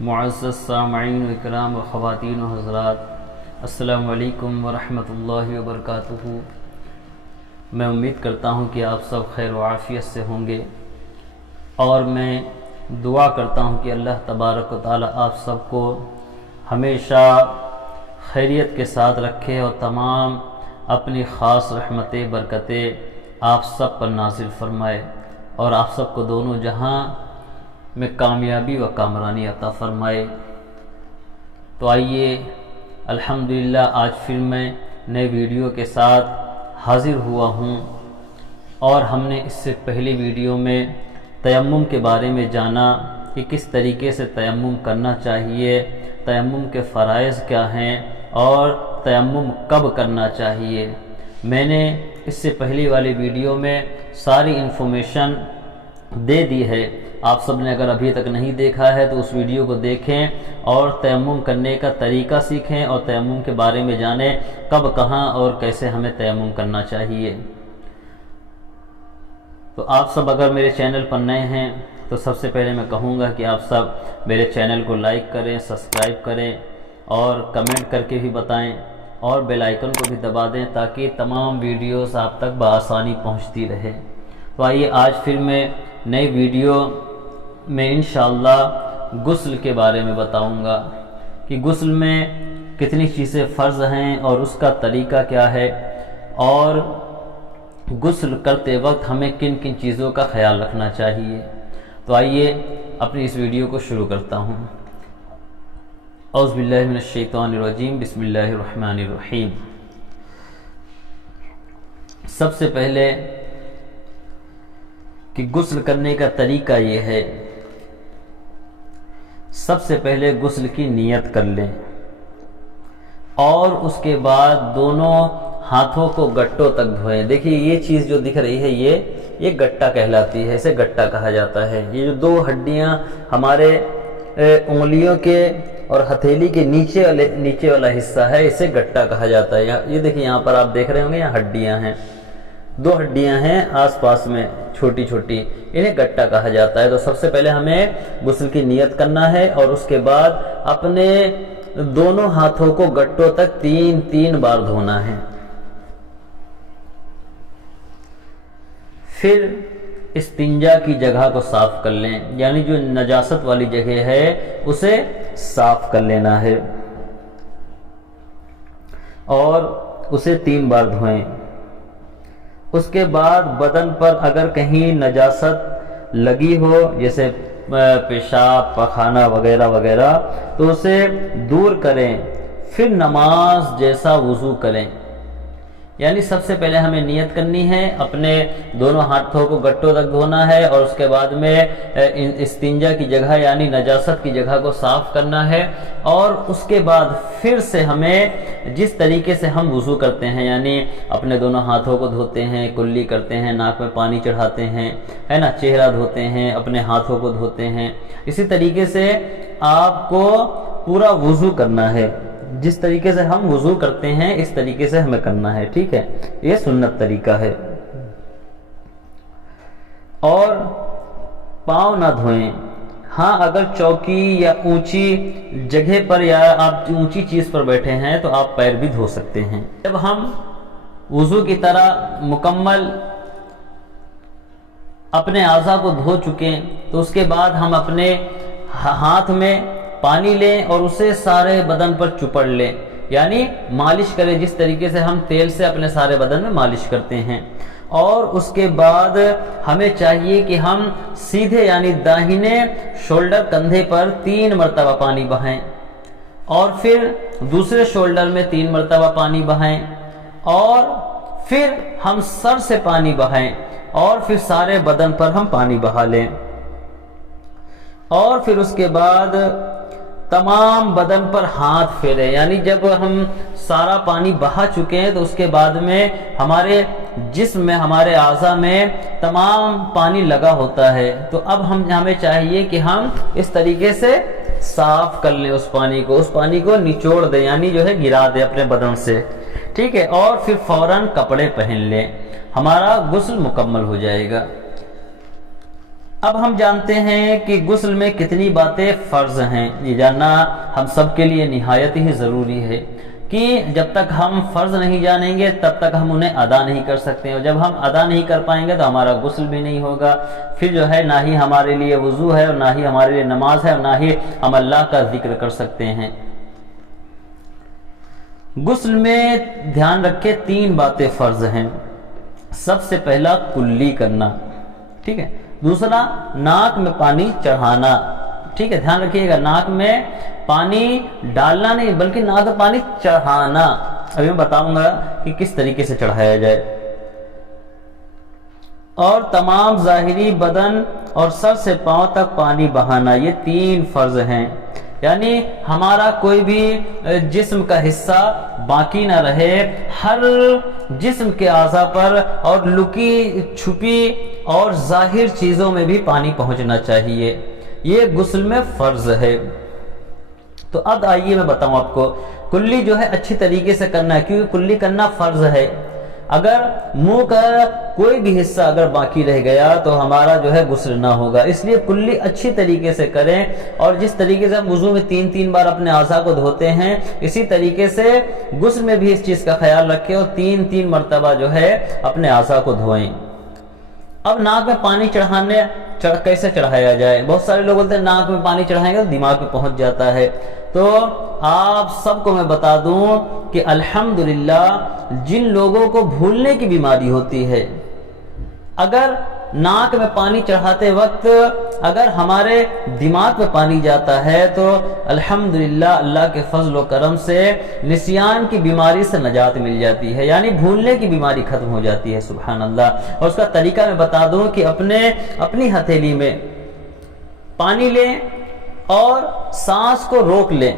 معزز سامعین و اکرام و خواتین و حضرات، السلام علیکم ورحمۃ اللہ وبرکاتہ۔ میں امید کرتا ہوں کہ آپ سب خیر و عافیت سے ہوں گے، اور میں دعا کرتا ہوں کہ اللہ تبارک و تعالی آپ سب کو ہمیشہ خیریت کے ساتھ رکھے اور تمام اپنی خاص رحمتیں برکتیں آپ سب پر نازل فرمائے، اور آپ سب کو دونوں جہاں میں کامیابی و کامرانی عطا فرمائے۔ تو آئیے الحمدللہ آج پھر میں نئے ویڈیو کے ساتھ حاضر ہوا ہوں، اور ہم نے اس سے پہلی ویڈیو میں تیمم کے بارے میں جانا کہ کس طریقے سے تیمم کرنا چاہیے، تیمم کے فرائض کیا ہیں اور تیمم کب کرنا چاہیے۔ میں نے اس سے پہلی والی ویڈیو میں ساری انفارمیشن دے دی ہے۔ آپ سب نے اگر ابھی تک نہیں دیکھا ہے تو اس ویڈیو کو دیکھیں اور تیمم کرنے کا طریقہ سیکھیں اور تیمم کے بارے میں جانیں کب، کہاں اور کیسے ہمیں تیمم کرنا چاہیے۔ تو آپ سب اگر میرے چینل پر نئے ہیں تو سب سے پہلے میں کہوں گا کہ آپ سب میرے چینل کو لائک کریں، سبسکرائب کریں اور کمنٹ کر کے بھی بتائیں، اور بیل آئیکن کو بھی دبا دیں تاکہ تمام ویڈیوز آپ تک بآسانی پہنچتی رہے۔ تو آئیے آج پھر میں نئی ویڈیو میں انشاءاللہ غسل کے بارے میں بتاؤں گا کہ غسل میں کتنی چیزیں فرض ہیں اور اس کا طریقہ کیا ہے، اور غسل کرتے وقت ہمیں کن کن چیزوں کا خیال رکھنا چاہیے۔ تو آئیے اپنی اس ویڈیو کو شروع کرتا ہوں۔ اعوذ باللہ من الشیطان الرجیم، بسم اللہ الرحمن الرحیم۔ سب سے پہلے کہ غسل کرنے کا طریقہ یہ ہے، سب سے پہلے غسل کی نیت کر لیں، اور اس کے بعد دونوں ہاتھوں کو گٹوں تک دھوئیں۔ دیکھیے یہ چیز جو دکھ رہی ہے یہ گٹا کہلاتی ہے، اسے گٹا کہا جاتا ہے۔ یہ جو دو ہڈیاں ہمارے انگلیوں کے اور ہتھیلی کے نیچے والا حصہ ہے، اسے گٹا کہا جاتا ہے۔ یہ دیکھیے یہاں پر آپ دیکھ رہے ہوں گے، یہاں ہڈیاں ہیں، دو ہڈیاں ہیں آس پاس میں چھوٹی چھوٹی، انہیں گٹا کہا جاتا ہے۔ تو سب سے پہلے ہمیں غسل کی نیت کرنا ہے، اور اس کے بعد اپنے دونوں ہاتھوں کو گٹوں تک تین بار دھونا ہے۔ پھر استنجا کی جگہ کو صاف کر لیں، یعنی جو نجاست والی جگہ ہے اسے صاف کر لینا ہے، اور اسے 3 بار دھوئیں۔ اس کے بعد بدن پر اگر کہیں نجاست لگی ہو، جیسے پیشاب، پخانہ وغیرہ وغیرہ، تو اسے دور کریں، پھر نماز جیسا وضو کریں۔ یعنی سب سے پہلے ہمیں نیت کرنی ہے، اپنے دونوں ہاتھوں کو گٹوں تک دھونا ہے، اور اس کے بعد میں استنجا کی جگہ یعنی نجاست کی جگہ کو صاف کرنا ہے، اور اس کے بعد پھر سے ہمیں جس طریقے سے ہم وضو کرتے ہیں، یعنی اپنے دونوں ہاتھوں کو دھوتے ہیں، کلی کرتے ہیں، ناک میں پانی چڑھاتے ہیں، ہے نا، چہرہ دھوتے ہیں، اپنے ہاتھوں کو دھوتے ہیں، اسی طریقے سے آپ کو پورا وضو کرنا ہے۔ جس طریقے سے ہم وضو کرتے ہیں اس طریقے سے ہمیں کرنا ہے، ٹھیک ہے، یہ سنت طریقہ ہے۔ اور پاؤں نہ دھوئیں، ہاں اگر چوکی یا اونچی جگہ پر یا آپ اونچی چیز پر بیٹھے ہیں تو آپ پیر بھی دھو سکتے ہیں۔ جب ہم وضو کی طرح مکمل اپنے اعضاء کو دھو چکے تو اس کے بعد ہم اپنے ہاتھ میں پانی لیں اور اسے سارے بدن پر چپڑ لیں، یعنی مالش کریں، جس طریقے سے ہم تیل سے اپنے سارے بدن میں مالش کرتے ہیں۔ اور اس کے بعد ہمیں چاہیے کہ ہم سیدھے یعنی داہنے شولڈر کندھے پر 3 مرتبہ پانی بہائیں، اور پھر دوسرے شولڈر میں 3 مرتبہ پانی بہائیں، اور پھر ہم سر سے پانی بہائیں، اور پھر سارے بدن پر ہم پانی بہا لیں، اور پھر اس کے بعد تمام بدن پر ہاتھ پھیرے۔ یعنی جب ہم سارا پانی بہا چکے ہیں تو اس کے بعد میں ہمارے جسم میں، ہمارے اعضاء میں تمام پانی لگا ہوتا ہے، تو اب ہمیں چاہیے کہ ہم اس طریقے سے صاف کر لیں اس پانی کو نچوڑ دیں، یعنی جو ہے گرا دیں اپنے بدن سے، ٹھیک ہے، اور پھر فوراً کپڑے پہن لیں، ہمارا غسل مکمل ہو جائے گا۔ اب ہم جانتے ہیں کہ غسل میں کتنی باتیں فرض ہیں۔ یہ جاننا ہم سب کے لیے نہایت ہی ضروری ہے کہ جب تک ہم فرض نہیں جانیں گے تب تک ہم انہیں ادا نہیں کر سکتے، اور جب ہم ادا نہیں کر پائیں گے تو ہمارا غسل بھی نہیں ہوگا، پھر جو ہے نہ ہی ہمارے لیے وضو ہے اور نہ ہی ہمارے لیے نماز ہے اور نہ ہی ہم اللہ کا ذکر کر سکتے ہیں۔ غسل میں دھیان رکھے 3 باتیں فرض ہیں۔ سب سے پہلا کلی کرنا، ٹھیک ہے۔ دوسرا ناک میں پانی چڑھانا، ٹھیک ہے، دھیان رکھیے گا، ناک میں پانی ڈالنا نہیں بلکہ ناک میں پانی چڑھانا۔ ابھی میں بتاؤں گا کہ کس طریقے سے چڑھایا جائے۔ اور تمام ظاہری بدن اور سر سے پاؤں تک پانی بہانا، یہ 3 فرض ہیں۔ یعنی ہمارا کوئی بھی جسم کا حصہ باقی نہ رہے، ہر جسم کے اعضاء پر اور لکی چھپی اور ظاہر چیزوں میں بھی پانی پہنچنا چاہیے، یہ غسل میں فرض ہے۔ تو اب آئیے میں بتاؤں آپ کو، کلی جو ہے اچھی طریقے سے کرنا ہے، کیونکہ کلی کرنا فرض ہے۔ اگر منہ کا کوئی بھی حصہ اگر باقی رہ گیا تو ہمارا جو ہے غسل نہ ہوگا، اس لیے کلی اچھی طریقے سے کریں، اور جس طریقے سے ہم وضو میں 3 بار اپنے اعضاء کو دھوتے ہیں، اسی طریقے سے غسل میں بھی اس چیز کا خیال رکھیں اور 3 مرتبہ جو ہے اپنے اعضاء کو دھوئیں۔ اب ناک میں پانی کیسے چڑھایا جائے؟ بہت سارے لوگ بولتے ہیں ناک میں پانی چڑھائیں گے تو دماغ میں پہنچ جاتا ہے۔ تو آپ سب کو میں بتا دوں کہ الحمدللہ جن لوگوں کو بھولنے کی بیماری ہوتی ہے، اگر ناک میں پانی چڑھاتے وقت اگر ہمارے دماغ میں پانی جاتا ہے تو الحمدللہ اللہ کے فضل و کرم سے نسیان کی بیماری سے نجات مل جاتی ہے، یعنی بھولنے کی بیماری ختم ہو جاتی ہے، سبحان اللہ۔ اور اس کا طریقہ میں بتا دوں کہ اپنی ہتھیلی میں پانی لیں اور سانس کو روک لیں،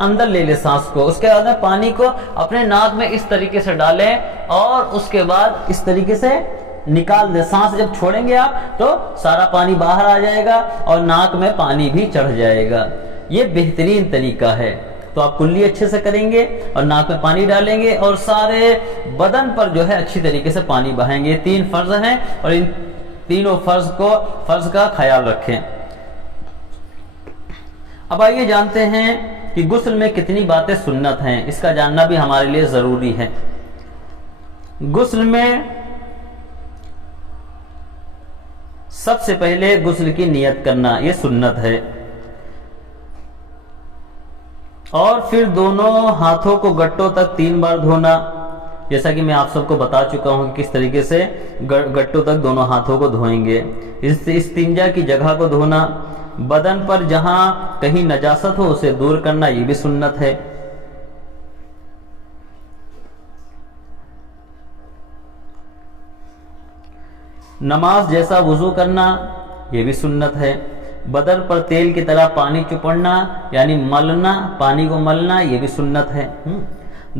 اندر لے لیں سانس کو، اس کے بعد میں پانی کو اپنے ناک میں اس طریقے سے ڈالیں اور اس کے بعد اس طریقے سے نکال دیں۔ سانس جب چھوڑیں گے آپ تو سارا پانی باہر آ جائے گا اور ناک میں پانی بھی چڑھ جائے گا، یہ بہترین طریقہ ہے۔ تو آپ کلی اچھے سے کریں گے اور ناک میں پانی ڈالیں گے اور سارے بدن پر جو ہے اچھی طریقے سے پانی بہائیں گے۔ 3 فرض ہیں اور ان تینوں فرض کا خیال رکھیں۔ اب آئیے جانتے ہیں کہ غسل میں کتنی باتیں سنت ہیں، اس کا جاننا بھی ہمارے لیے ضروری ہے۔ غسل میں سب سے پہلے غسل کی نیت کرنا، یہ سنت ہے، اور پھر دونوں ہاتھوں کو گٹوں تک 3 بار دھونا، جیسا کہ میں آپ سب کو بتا چکا ہوں کہ کس طریقے سے گٹوں تک دونوں ہاتھوں کو دھوئیں گے۔ استنجا کی جگہ کو دھونا، بدن پر جہاں کہیں نجاست ہو اسے دور کرنا، یہ بھی سنت ہے۔ نماز جیسا وضو کرنا، یہ بھی سنت ہے۔ بدن پر تیل کی طرح پانی چپڑنا یعنی ملنا، پانی کو ملنا، یہ بھی سنت ہے۔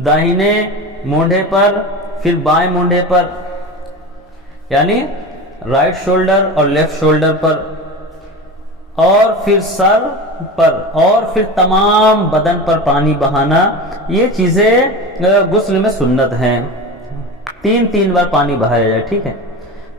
داہنے مونڈھے پر پھر بائیں مونڈھے پر، یعنی رائٹ شولڈر اور لیفٹ شولڈر پر، اور پھر سر پر، اور پھر تمام بدن پر پانی بہانا، یہ چیزیں غسل میں سنت ہیں۔ 3 بار پانی بہایا جائے، ٹھیک ہے۔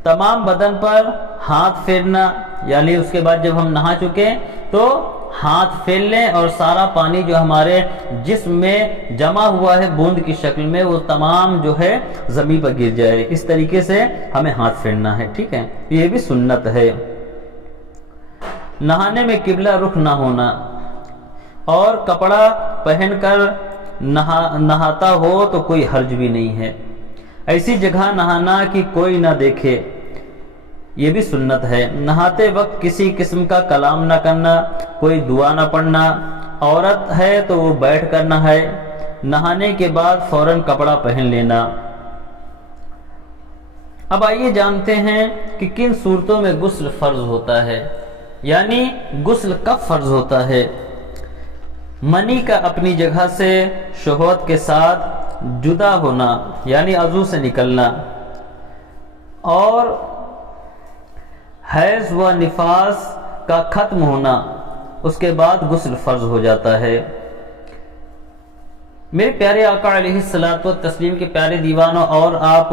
تمام بدن پر ہاتھ پھیرنا، یعنی اس کے بعد جب ہم نہا چکے تو ہاتھ پھیر لیں اور سارا پانی جو ہمارے جسم میں جمع ہوا ہے بوند کی شکل میں وہ تمام جو ہے زمین پر گر جائے، اس طریقے سے ہمیں ہاتھ پھیرنا ہے، ٹھیک ہے، یہ بھی سنت ہے۔ نہانے میں قبلہ رخ نہ ہونا، اور کپڑا پہن کر نہاتا ہو تو کوئی حرج بھی نہیں ہے۔ ایسی جگہ نہانا کہ کوئی نہ دیکھے، یہ بھی سنت ہے۔ نہاتے وقت کسی قسم کا کلام نہ کرنا، کوئی دعا نہ پڑھنا، عورت ہے تو وہ بیٹھ کر نہائے، نہانے کے بعد فوراً کپڑا پہن لینا۔ اب آئیے جانتے ہیں کہ کن صورتوں میں غسل فرض ہوتا ہے، یعنی غسل کب فرض ہوتا ہے۔ منی کا اپنی جگہ سے شہوت کے ساتھ جدا ہونا یعنی عضو سے نکلنا، اور حیض و نفاس کا ختم ہونا، اس کے بعد غسل فرض ہو جاتا ہے۔ میرے پیارے آقا علیہ الصلوۃ والتسلیم کے پیارے دیوانوں اور آپ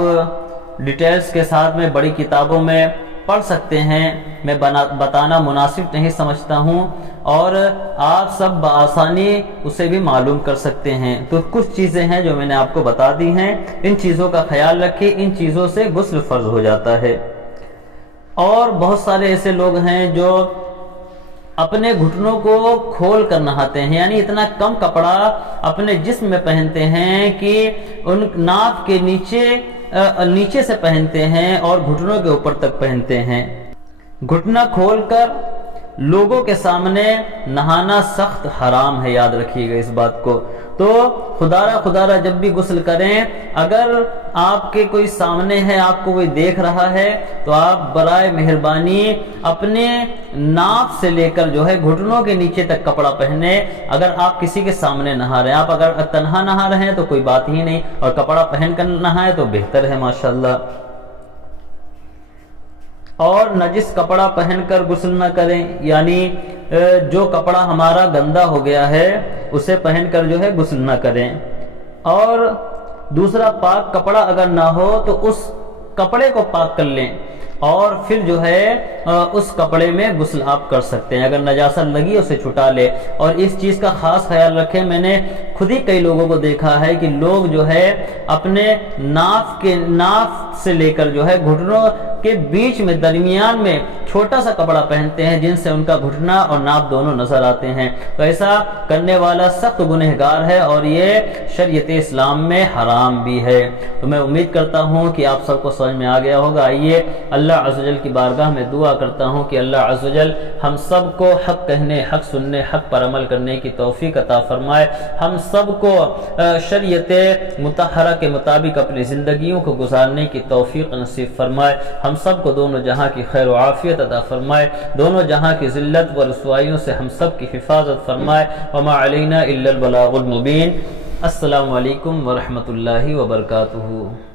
ڈیٹیلز کے ساتھ میں بڑی کتابوں میں پڑھ سکتے ہیں، میں بتانا مناسب نہیں سمجھتا ہوں، اور آپ سب بآسانی اسے بھی معلوم کر سکتے ہیں۔ تو کچھ چیزیں ہیں جو میں نے آپ کو بتا دی ہیں، ان چیزوں کا خیال رکھیں، ان چیزوں سے غسل فرض ہو جاتا ہے۔ اور بہت سارے ایسے لوگ ہیں جو اپنے گھٹنوں کو کھول کر نہاتے ہیں، یعنی اتنا کم کپڑا اپنے جسم میں پہنتے ہیں کہ ان ناف کے نیچے سے پہنتے ہیں اور گھٹنوں کے اوپر تک پہنتے ہیں۔ گھٹنا کھول کر لوگوں کے سامنے نہانا سخت حرام ہے، یاد رکھیے گا اس بات کو۔ تو خدا جب بھی غسل کریں، اگر آپ کے کوئی سامنے ہے، آپ کو کوئی دیکھ رہا ہے، تو آپ برائے مہربانی اپنے ناف سے لے کر جو ہے گھٹنوں کے نیچے تک کپڑا پہنے۔ اگر آپ کسی کے سامنے نہا رہے ہیں، آپ اگر تنہا نہا رہے ہیں تو کوئی بات ہی نہیں، اور کپڑا پہن کر نہائے تو بہتر ہے ماشاءاللہ۔ اور نجس کپڑا پہن کر غسل نہ کریں، یعنی جو کپڑا ہمارا گندا ہو گیا ہے اسے پہن کر جو ہے غسل نہ کریں۔ اور دوسرا، پاک کپڑا اگر نہ ہو تو اس کپڑے کو پاک کر لیں، اور پھر جو ہے اس کپڑے میں غسل آپ کر سکتے ہیں۔ اگر نجاست لگی اسے چھٹا لے، اور اس چیز کا خاص خیال رکھیں، میں نے خود ہی کئی لوگوں کو دیکھا ہے کہ لوگ جو ہے اپنے ناف سے لے کر جو ہے گھٹنوں کے بیچ میں درمیان میں چھوٹا سا کپڑا پہنتے ہیں، جن سے ان کا گھٹنا اور ناف دونوں نظر آتے ہیں۔ تو ایسا کرنے والا سخت گنہگار ہے، اور یہ شریعت اسلام میں حرام بھی ہے۔ تو میں امید کرتا ہوں کہ آپ سب کو سمجھ میں آ گیا ہوگا۔ آئیے اللہ عز و جل کی بارگاہ میں دعا کرتا ہوں کہ اللہ عز و جل ہم سب کو حق کہنے، حق سننے، حق پر عمل کرنے کی توفیق عطا فرمائے، ہم سب کو شریعت مطہرہ کے مطابق اپنی زندگیوں کو گزارنے کی توفیق نصیب فرمائے، ہم سب کو دونوں جہاں کی خیر و عافیت عطا فرمائے، دونوں جہاں کی ذلت و رسوائیوں سے ہم سب کی حفاظت فرمائے۔ وما علینا الا البلاغ المبین۔ السلام علیکم ورحمۃ اللہ وبرکاتہ۔